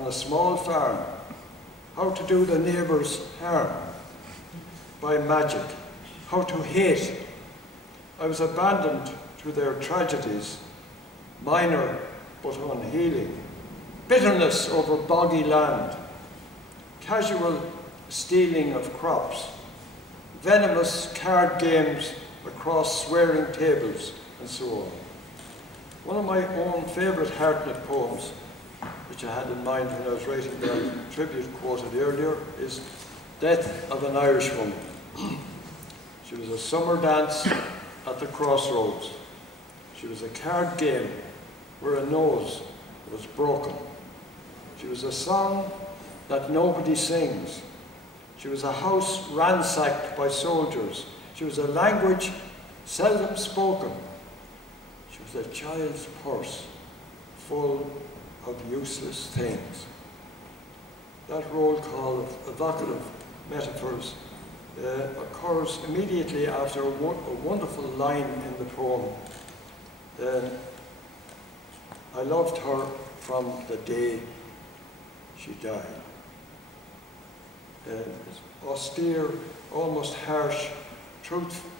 on a small farm, how to do the neighbours harm by magic, how to hate. I was abandoned to their tragedies, minor but unhealing. Bitterness over boggy land, casual stealing of crops, venomous card games across swearing tables, and so on. One of my own favourite Hartnett poems, which I had in mind when I was writing the tribute quoted earlier, is Death of an Irishwoman. She was a summer dance at the crossroads. She was a card game where a nose was broken. She was a song that nobody sings. She was a house ransacked by soldiers. She was a language seldom spoken. She was a child's purse full of useless things. That roll call of evocative metaphors occurs immediately after a wonderful line in the poem. I loved her from the day she died. Austere, almost harsh,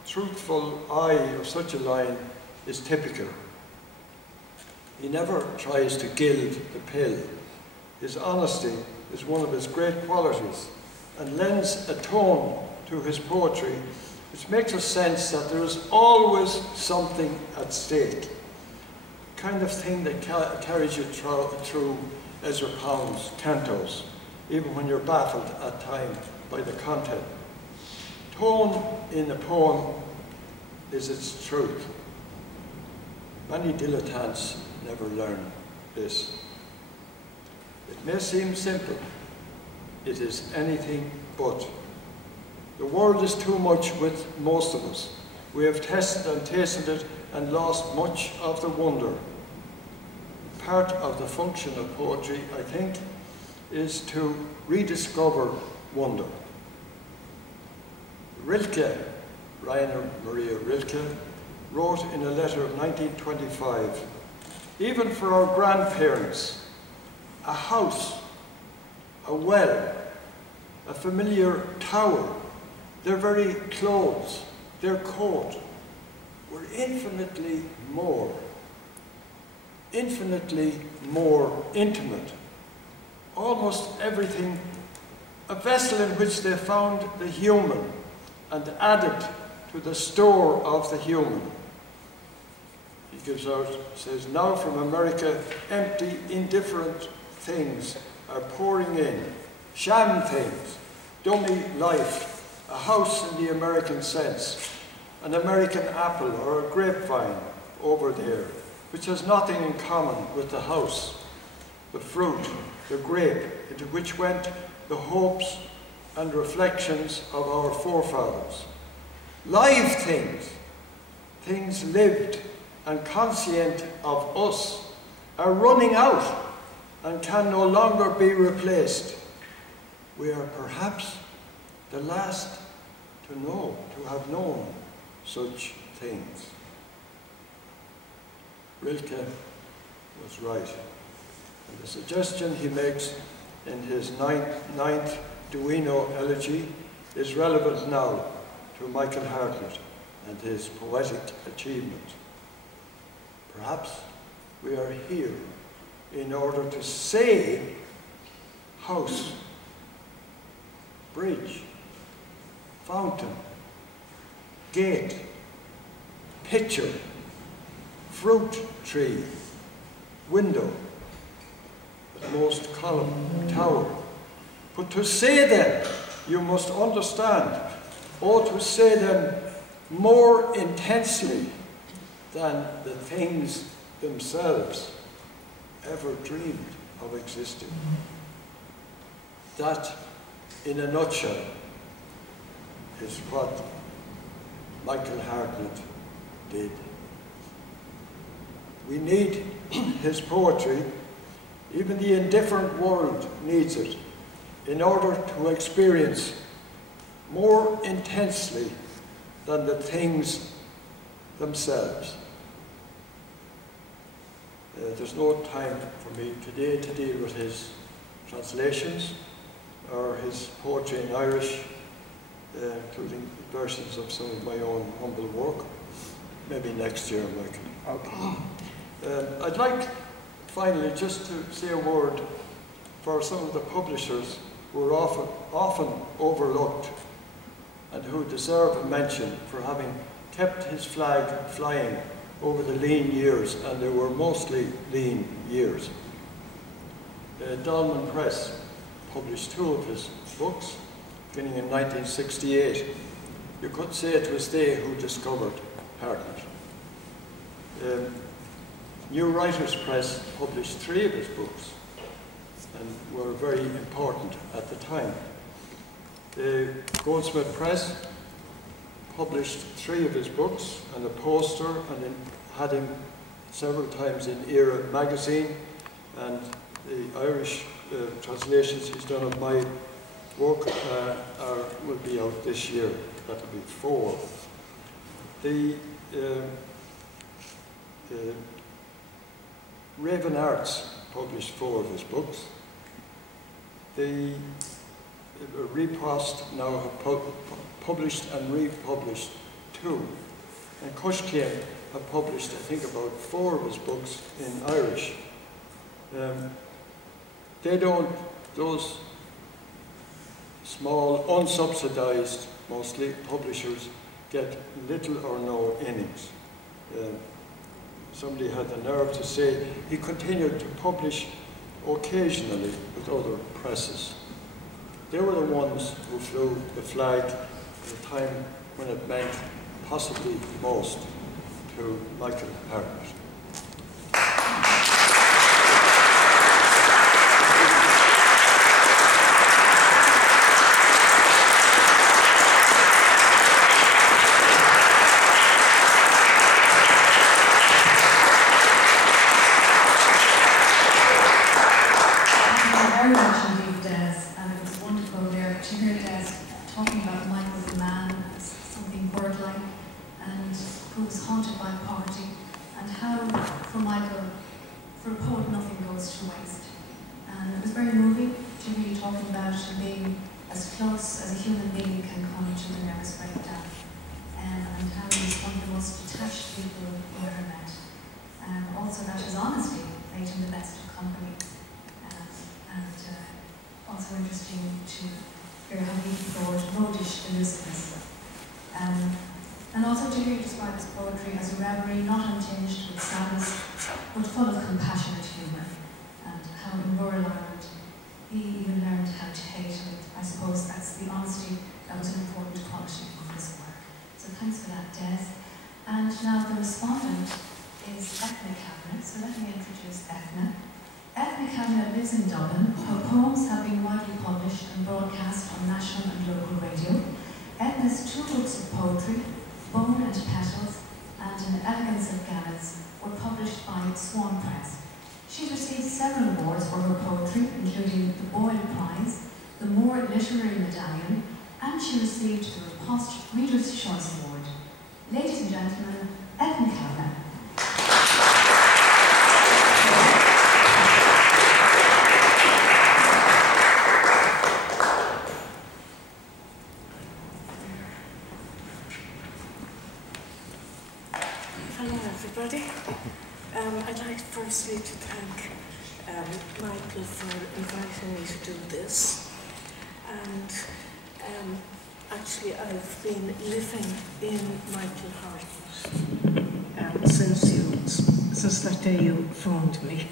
truthful eye of such a line is typical. He never tries to gild the pill. His honesty is one of his great qualities and lends a tone to his poetry which makes us sense that there is always something at stake. The kind of thing that carries you through Ezra Pound's cantos, even when you're baffled at times by the content. Tone in a poem is its truth. Many dilettantes never learn this. It may seem simple. It is anything but. The world is too much with most of us. We have tested and tasted it and lost much of the wonder. Part of the function of poetry, I think, is to rediscover wonder. Rilke, Rainer Maria Rilke, wrote in a letter of 1925, even for our grandparents, a house, a well, a familiar tower, their very clothes, their coat, were infinitely more intimate. Almost everything, a vessel in which they found the human and added to the store of the human. He gives out, says, now from America, empty, indifferent things are pouring in, sham things, dummy life, a house in the American sense, an American apple or a grapevine over there, which has nothing in common with the house, the fruit, the grape, into which went the hopes and reflections of our forefathers. Live things, things lived and conscient of us, are running out and can no longer be replaced. We are perhaps the last to know, to have known such things. Rilke was right. And the suggestion he makes in his ninth Duino elegy is relevant now to Michael Hartnett and his poetic achievement. Perhaps we are here in order to say house, bridge, fountain, gate, picture, fruit tree, window, at most column, tower. But to say them, you must understand, or to say them more intensely than the things themselves ever dreamed of existing. That, in a nutshell, is what Michael Hartnett did. We need his poetry, even the indifferent world needs it, in order to experience more intensely than the things themselves. There's no time for me today to deal with his translations or his poetry in Irish, including versions of some of my own humble work. Maybe next year, Michael. Okay. I'd like, finally, just to say a word for some of the publishers who are often overlooked and who deserve a mention for having kept his flag flying over the lean years, and they were mostly lean years. Dolman Press published 2 of his books, beginning in 1968. You could say it was they who discovered Hartnett. New Writers Press published 3 of his books and were very important at the time. Goldsmith Press published 3 of his books and a poster, and had him several times in Era magazine, and the Irish translations he's done of my work will be out this year. That'll be 4. The Raven Arts published 4 of his books. The Repost now have published and republished 2. And Cushclaim have published, I think, about 4 of his books in Irish. Those small, unsubsidized, mostly, publishers get little or no innings. Somebody had the nerve to say he continued to publish occasionally with other presses. They were the ones who flew the flag at a time when it meant possibly most to Michael Hartnett. And also to hear you describe his poetry as a reverie not untinged with sadness, but full of compassionate humour, and how in rural Ireland he even learned how to hate, and I suppose that's the honesty that was an important quality of his work. So thanks for that, Des. And now the respondent is Ethna Kavanagh, so let me introduce Ethna. Ethna Kavanagh lives in Dublin. Her poems have been widely published and broadcast on national and local radio. Ethna's 2 books of poetry, Bone and Petals and An Elegance of Gallants, were published by Swan Press. She's received several awards for her poetry, including the Boyle Prize, the Moore Literary Medallion, and she received the Riposte Reader's Choice Award. Ladies and gentlemen, Ethna Kavanagh. Everybody. I'd like firstly to thank Michael for inviting me to do this. And actually I've been living in Michael Hartnett since that day you phoned me.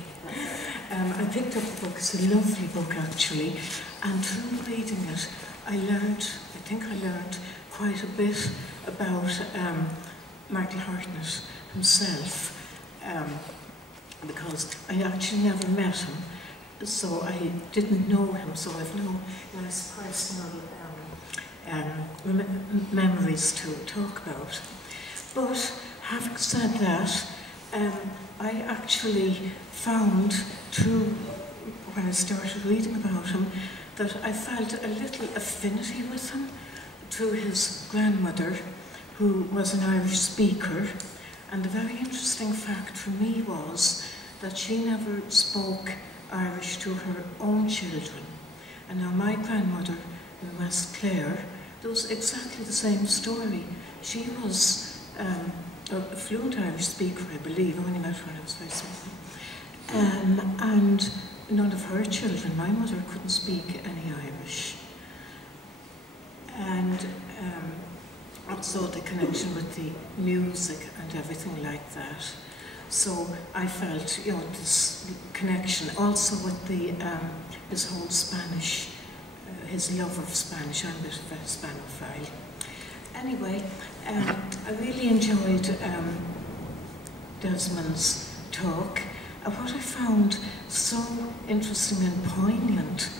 I picked up the book. It's a lovely book actually, and through reading it I think I learned quite a bit about Michael Hartnett himself, because I actually never met him, so I didn't know him, so I've no nice personal memories to talk about. But having said that, I actually found through, when I started reading about him, that I felt a little affinity with him through his grandmother, who was an Irish speaker. And the very interesting fact for me was that she never spoke Irish to her own children. And now my grandmother in West Clare, there was exactly the same story. She was a fluent Irish speaker, I believe. I only met her when I was very small. And none of her children, my mother couldn't speak any Irish. And also the connection with the music and everything like that. So I felt, you know, this connection also with the his whole Spanish, his love of Spanish. I'm a bit of a Hispanophile. Anyway, I really enjoyed Desmond's talk. What I found so interesting and poignant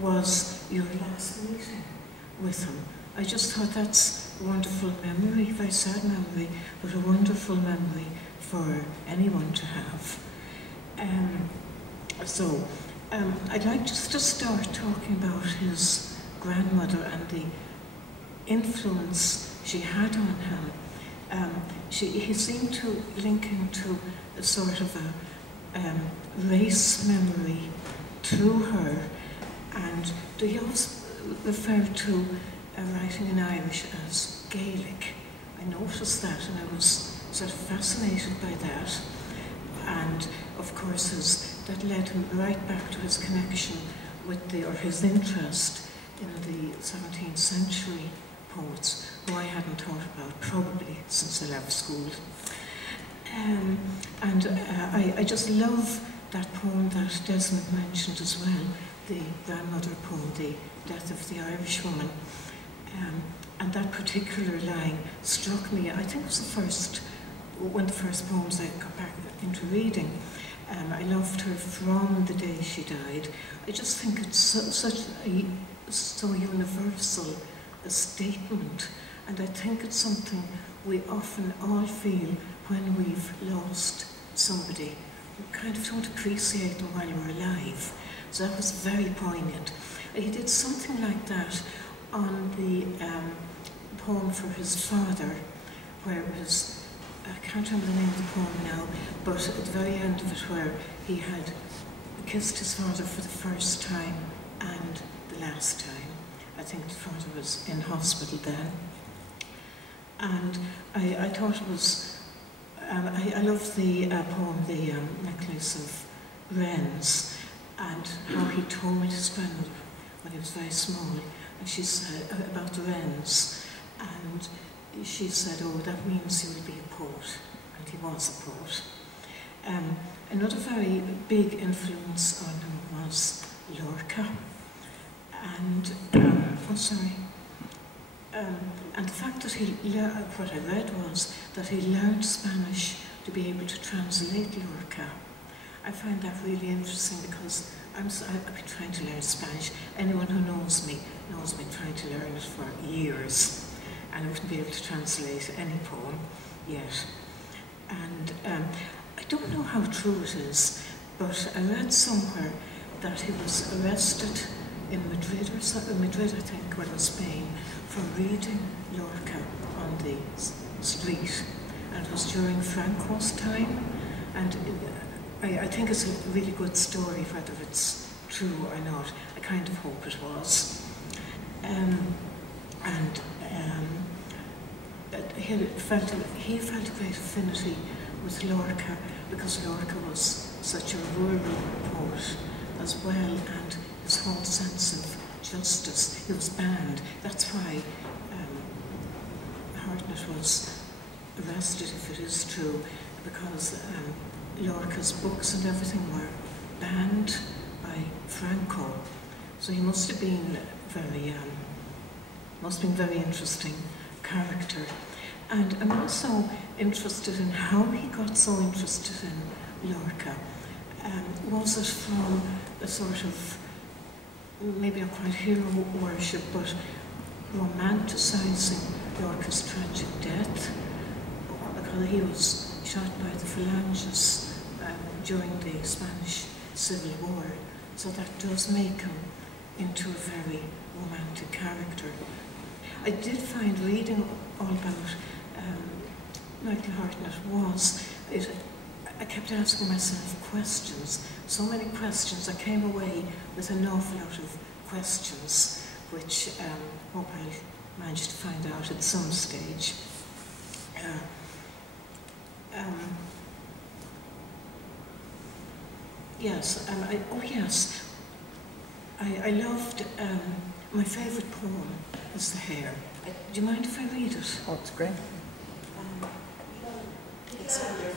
was your last meeting with him. I just thought that's a wonderful memory, very sad memory, but a wonderful memory for anyone to have. I'd like just to start talking about his grandmother and the influence she had on him. He seemed to link into a sort of a race memory through her, and he always referred to writing in Irish as Gaelic. I noticed that and I was sort of fascinated by that. And of course that led him right back to his connection with his interest in the 17th century poets, who I hadn't thought about probably since I left school. I just love that poem that Desmond mentioned as well, the grandmother poem, The Death of the Irish Woman. And that particular line struck me. I think it was one of the first poems I got back into reading. I loved her from the day she died. I just think it's so universal a statement, and I think it's something we often all feel when we've lost somebody. We kind of don't appreciate them while we're alive. So that was very poignant. He did something like that on the poem for his father, where it was, I can't remember the name of the poem now, but at the very end of it, where he had kissed his father for the first time and the last time. I think the father was in hospital then. And I thought it was, I love the poem, The Necklace of Wrens, and how he told his grandmother when he was very small, and she said about the wrens, and she said, oh, that means he will be a poet, and he was a poet. Another very big influence on him was Lorca, and and the fact that what I read was that he learned Spanish to be able to translate Lorca. I find that really interesting because I've been trying to learn Spanish. Anyone who knows me trying to learn it for years, and I wouldn't be able to translate any poem yet. And I don't know how true it is, but I read somewhere that he was arrested in Madrid, I think, or in Spain, for reading Lorca on the street, and it was during Franco's time, and I think it's a really good story, whether it's true or not. I kind of hope it was. He felt a great affinity with Lorca because Lorca was such a rural poet as well, and his whole sense of justice. He was banned. That's why Hartnett was arrested, if it is true, because Lorca's books and everything were banned by Franco. So he must have been very interesting character. And I'm also interested in how he got so interested in Lorca. Was it from a sort of, maybe not quite hero worship, but romanticising Lorca's tragic death? Because he was shot by the Phalanges during the Spanish Civil War, so that does make him into a very romantic character. I did find reading all about Michael Hartnett I kept asking myself questions, so many questions. I came away with an awful lot of questions, which hope I managed to find out at some stage. Yes, I loved, my favourite poem is The Hare. Do you mind if I read it? Oh, it's great. Sorry.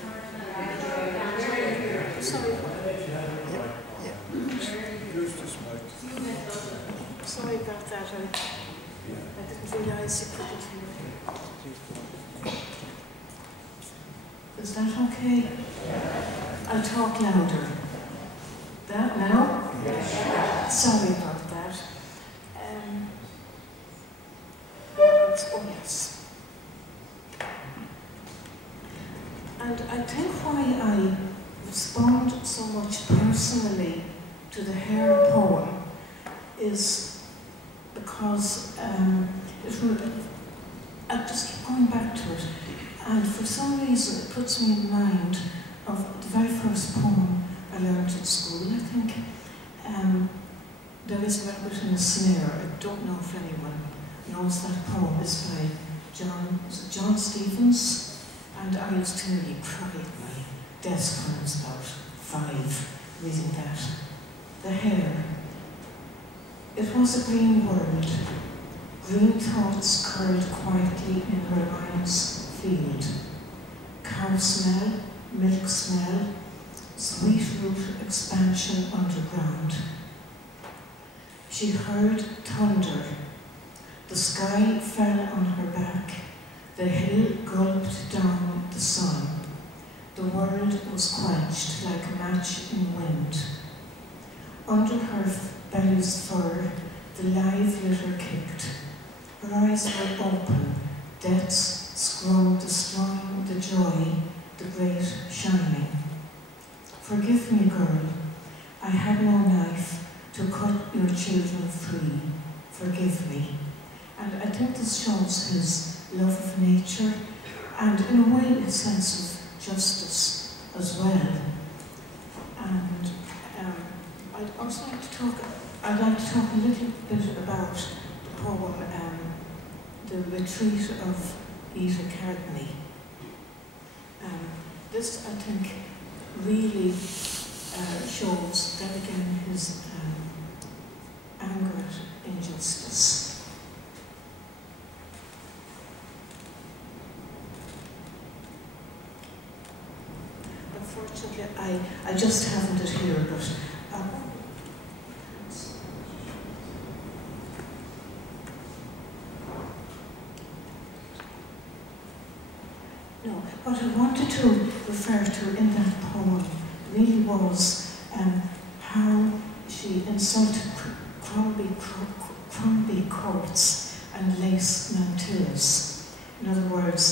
Use this mic. Sorry about that. I didn't realise you couldn't hear. Is that okay? I'll talk louder. That now? Sorry about that. Oh yes. And I think why I respond so much personally to the Hare poem is because I just keep going back to it, and for some reason it puts me in mind of the very first poem I learned at school. I think there is a rabbit in a snare. I don't know if anyone knows that poem. It's by John Stevens, and I used to nearly cry at my desk when I was about 5 reading that. The Hare. It was a green world. Green thoughts curled quietly in her mind's field. Cow smell, milk smell, sweet root expansion underground. She heard thunder. The sky fell on her back. The hill gulped down the sun. The world was quenched like a match in wind. Under her belly's fur, the live litter kicked. Her eyes were open. Death's scrum destroying the joy, the great shining. Forgive me, girl. I had no knife to cut your children free. Forgive me. And I think this shows his love of nature and, in a way, a sense of justice as well. And I'd also like to talk a little bit about the poem, The Retreat of Eva Cardney. This, I think, really shows, then again, his anger at injustice. Unfortunately, I just haven't it here, but no, what I wanted to refer to in that poem really was how she insulted Crombie coats and lace mantillas. In other words,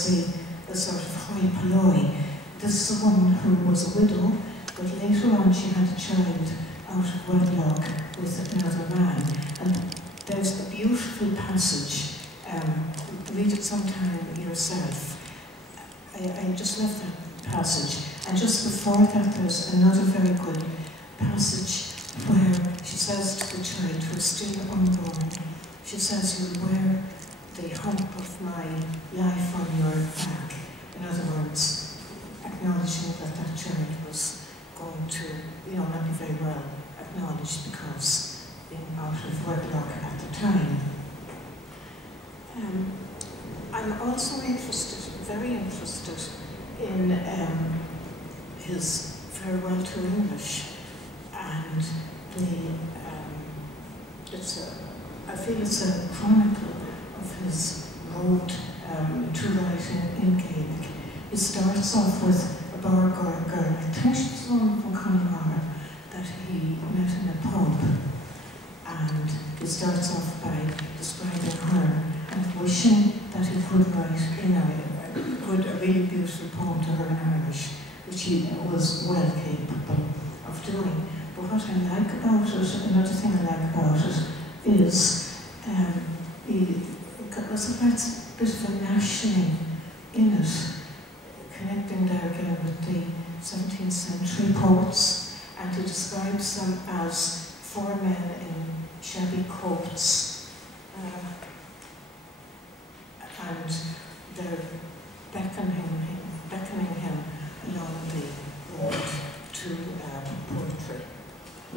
the sort of hoi polloi. This is a woman who was a widow, but later on she had a child out of wedlock with another man. And there's a beautiful passage, read it sometime yourself. I just left that passage. And just before that there's another very good passage where she says to the child who is still unborn, she says, "You'll wear the hump of my life on your back." In other words, acknowledging that that child was going to, not be very well acknowledged because being out of wedlock at the time. I'm also very interested in his farewell to English, and I feel it's a chronicle of his road to writing in Gaelic. He starts off with a bar girl, I think she's the one from Connemara, that he met in a pub, and he starts off by describing her and wishing that he could write a really beautiful poem to her in Irish, which he was well capable of doing. But what I like about it, another thing I like about it, is there's a bit of a nationing in it, connecting there again with the 17th century poets, and he describes them as four men in shabby coats, and they're beckoning him along the road to poetry,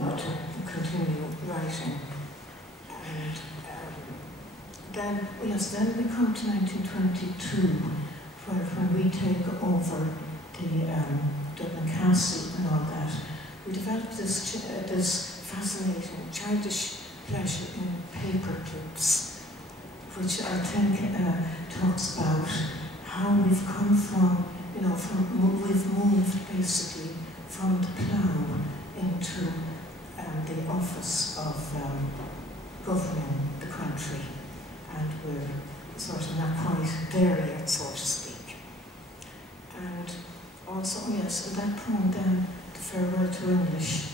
or to continue writing. And then we come to 1922, when we take over the Dublin Castle and all that. We developed this fascinating, childish pleasure in paper clips, which I think talks about how we've come from, we've moved basically from the plough into the office of governing the country, and we're sort of not quite there yet, so to speak. And also, yes, in that poem then, The Farewell to English,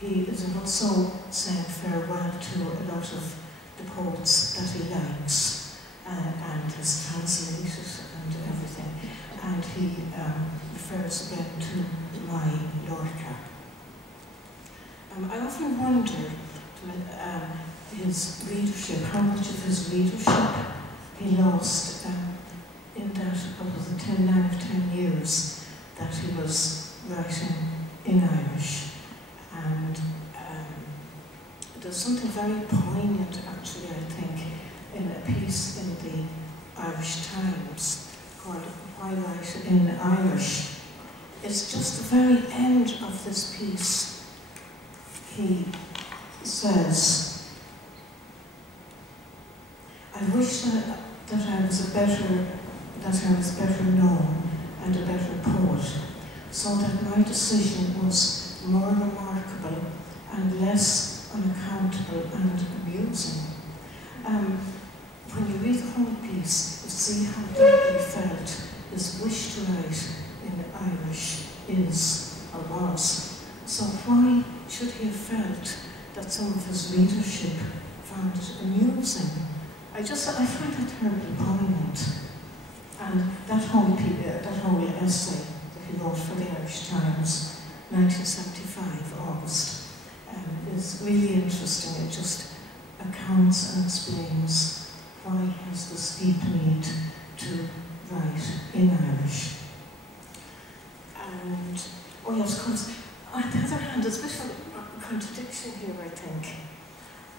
he is also saying farewell to a lot of the poets that he likes and has translated and everything. And he refers again to my Lorca. I often wonder his readership, how much of his readership he lost in that over the 9 of 10 years that he was writing in Irish. And there's something very poignant, actually, I think, in a piece in the Irish Times called Why Write in Irish. It's just the very end of this piece. He says, I wish that I was better known and a better poet, so that my decision was more remarkable and less unaccountable and amusing. When you read the whole piece, you see how deeply felt his wish to write in Irish is or was. So why should he have felt that some of his readership found it amusing? I find that terribly poignant. And that whole essay that he wrote for the Irish Times, 1975, August, is really interesting. It just accounts and explains why he has this deep need to write in Irish. And, oh yes, of course, on the other hand, there's a bit of a contradiction here, I think,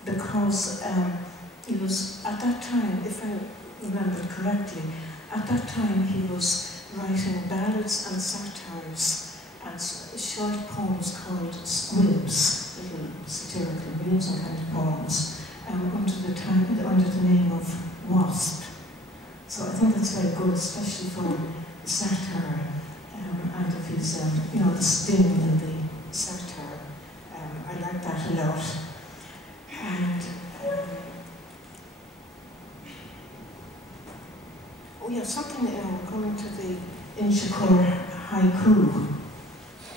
because he was, at that time, if I remember correctly, at that time he was writing ballads and satires and short poems called squibs, little satirical, amusing kind of poems, under the name of Wasp. So I think that's very good, especially for satire, and if he's, the sting in the satire. I like that a lot. And something, coming to the Inchicore haiku,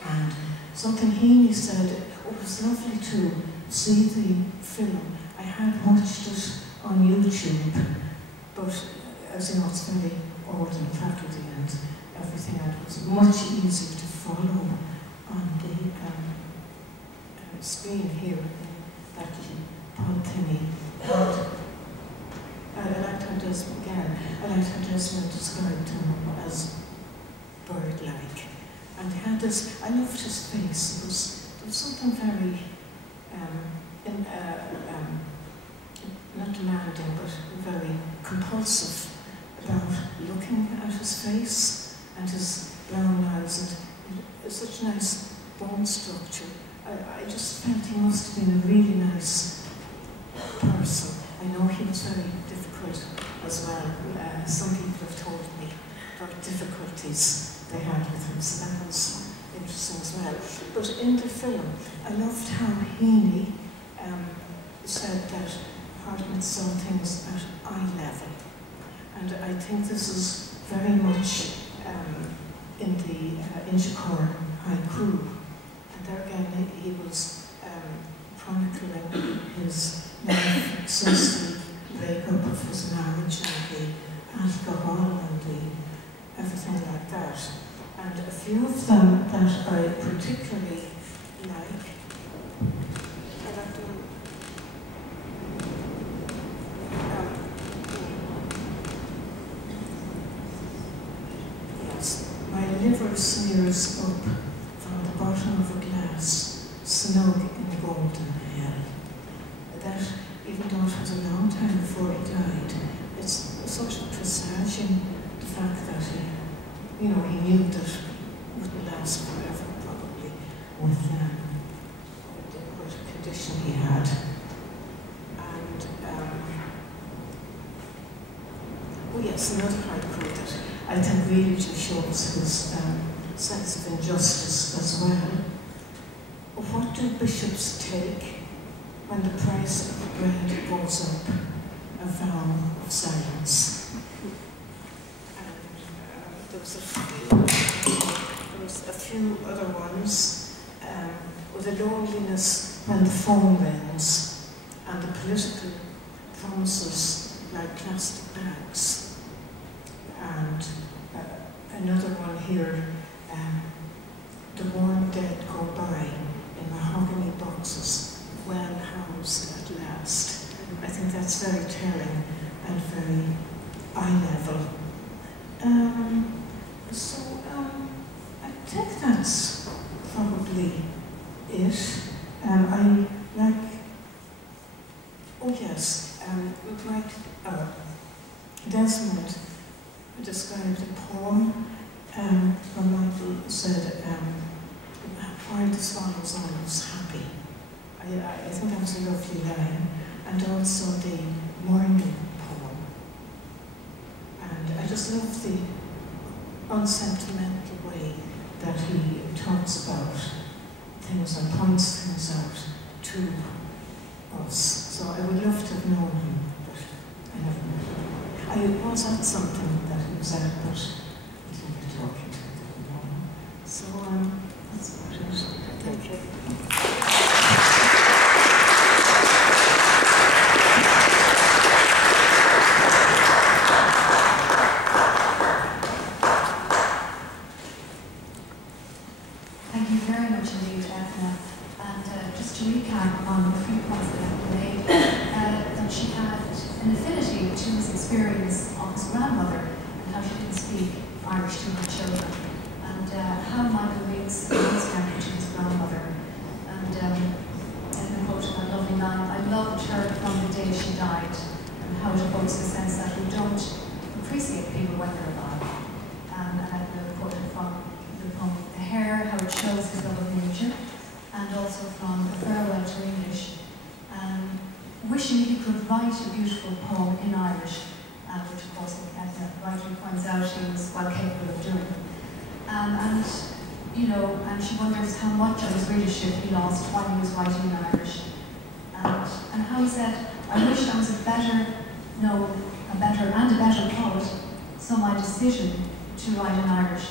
and something he said, it was lovely to see the film. I had watched it on YouTube, but as you know, it's very old and crackly and everything, and it was much easier to follow on the screen here in that little pod thingy. I liked how Desmond described him as bird-like. And he had this, I loved his face. There was something very, not demanding, but very compulsive about looking at his face and his brown eyes, and such nice bone structure. I just felt he must have been a really nice person. I know he was very difficult as well. Some people have told me about difficulties they had with him, so that was interesting as well. But in the film, I loved how Heaney said that Hardman saw things at eye level. And I think this is very much in the Inchicore haiku. And there again, he was chronicling his life since the breakup of his marriage and the alcohol and everything like that. and a few of them that I particularly like. Yes, my liver smears up from the bottom of a glass, snug in the golden hell. That, even though it was a long time before he died, it's sort of presaging the fact that he knew that it wouldn't last forever, probably, with the condition he had. And, oh yes, another hard quote that I think really just shows his sense of injustice as well. What do bishops take when the price of the bread goes up? A vow of silence. And there was a few other ones, with the loneliness when the phone rings and the political promises like plastic bags. And another one here, the warm dead go by in mahogany boxes, well housed at last. I think that's very telling and very eye level. I think that's probably it. I like, oh yes, Desmond described a poem where Michael said, while the swallows I was happy. I think that was a lovely line. And also the morning poem. And I just love the unsentimental way that he talks about things and points things out to us. So I would love to have known him, but I never met him. I was at something that he was at, but I didn't get talking to him. So that's about it. Thank you. On the few points that have been made, that she had an affinity to his experience of his grandmother and how she didn't speak Irish to her children, and how Michael reads his memory to his grandmother. And in quoting that lovely line, I loved her from the day she died, and how it evokes the sense that we don't appreciate people when they're alive. And I quoted from the poem The Hair, how it shows his love of nature, and also from A Farewell to English, wishing he could write a beautiful poem in Irish, which of course Edna rightly points out he was well capable of doing. And she wonders how much of his readership he lost while he was writing in Irish. And how he said, I wish I was a better poet, so my decision to write in Irish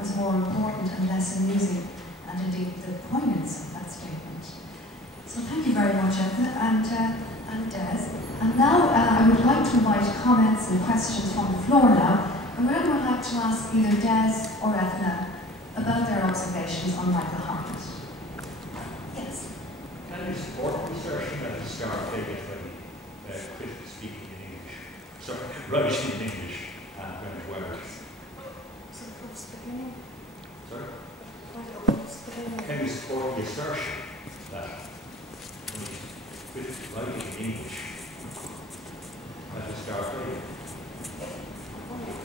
was more important and less amusing, and indeed the poignance of that statement. So thank you very much, Edna and Des. And now I would like to invite comments and questions from the floor now. And would anyone like to ask either Des or Edna about their observations on Michael Hartnett? Yes. Can you support the assertion that the star faded when he quit speaking in English? Sorry, writing in English and went to Irish? So what's the beginning? Sorry? What's the beginning? Can you support the assertion that when he quit writing in English, that the star faded?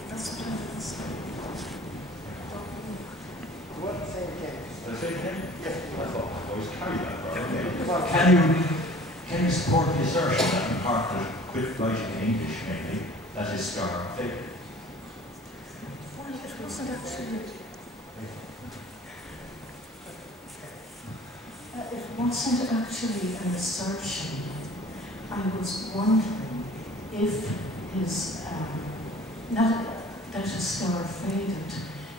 That's what I'm asking. What? Say it again. Did I say it again? Yes. I thought I always carried that far. Can you support the assertion that Hartnett quit writing in English mainly, that his star faded? Well, it wasn't actually. It wasn't actually an assertion. I was wondering if his, not that his star faded,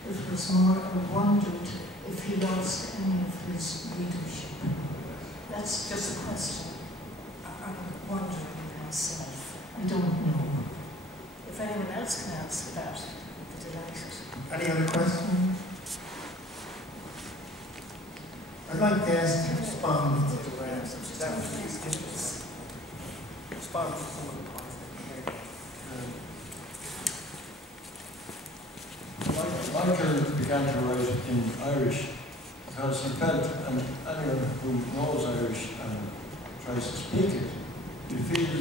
it was more I wondered if he lost any of his readership. That's just a question. I'm wondering myself. I don't know. If anyone else can answer that, if delighted. Any other questions? I'd like to ask to respond to respond to some of the points that Michael began to write in Irish because he felt, and anyone who knows Irish and tries to speak it, you feel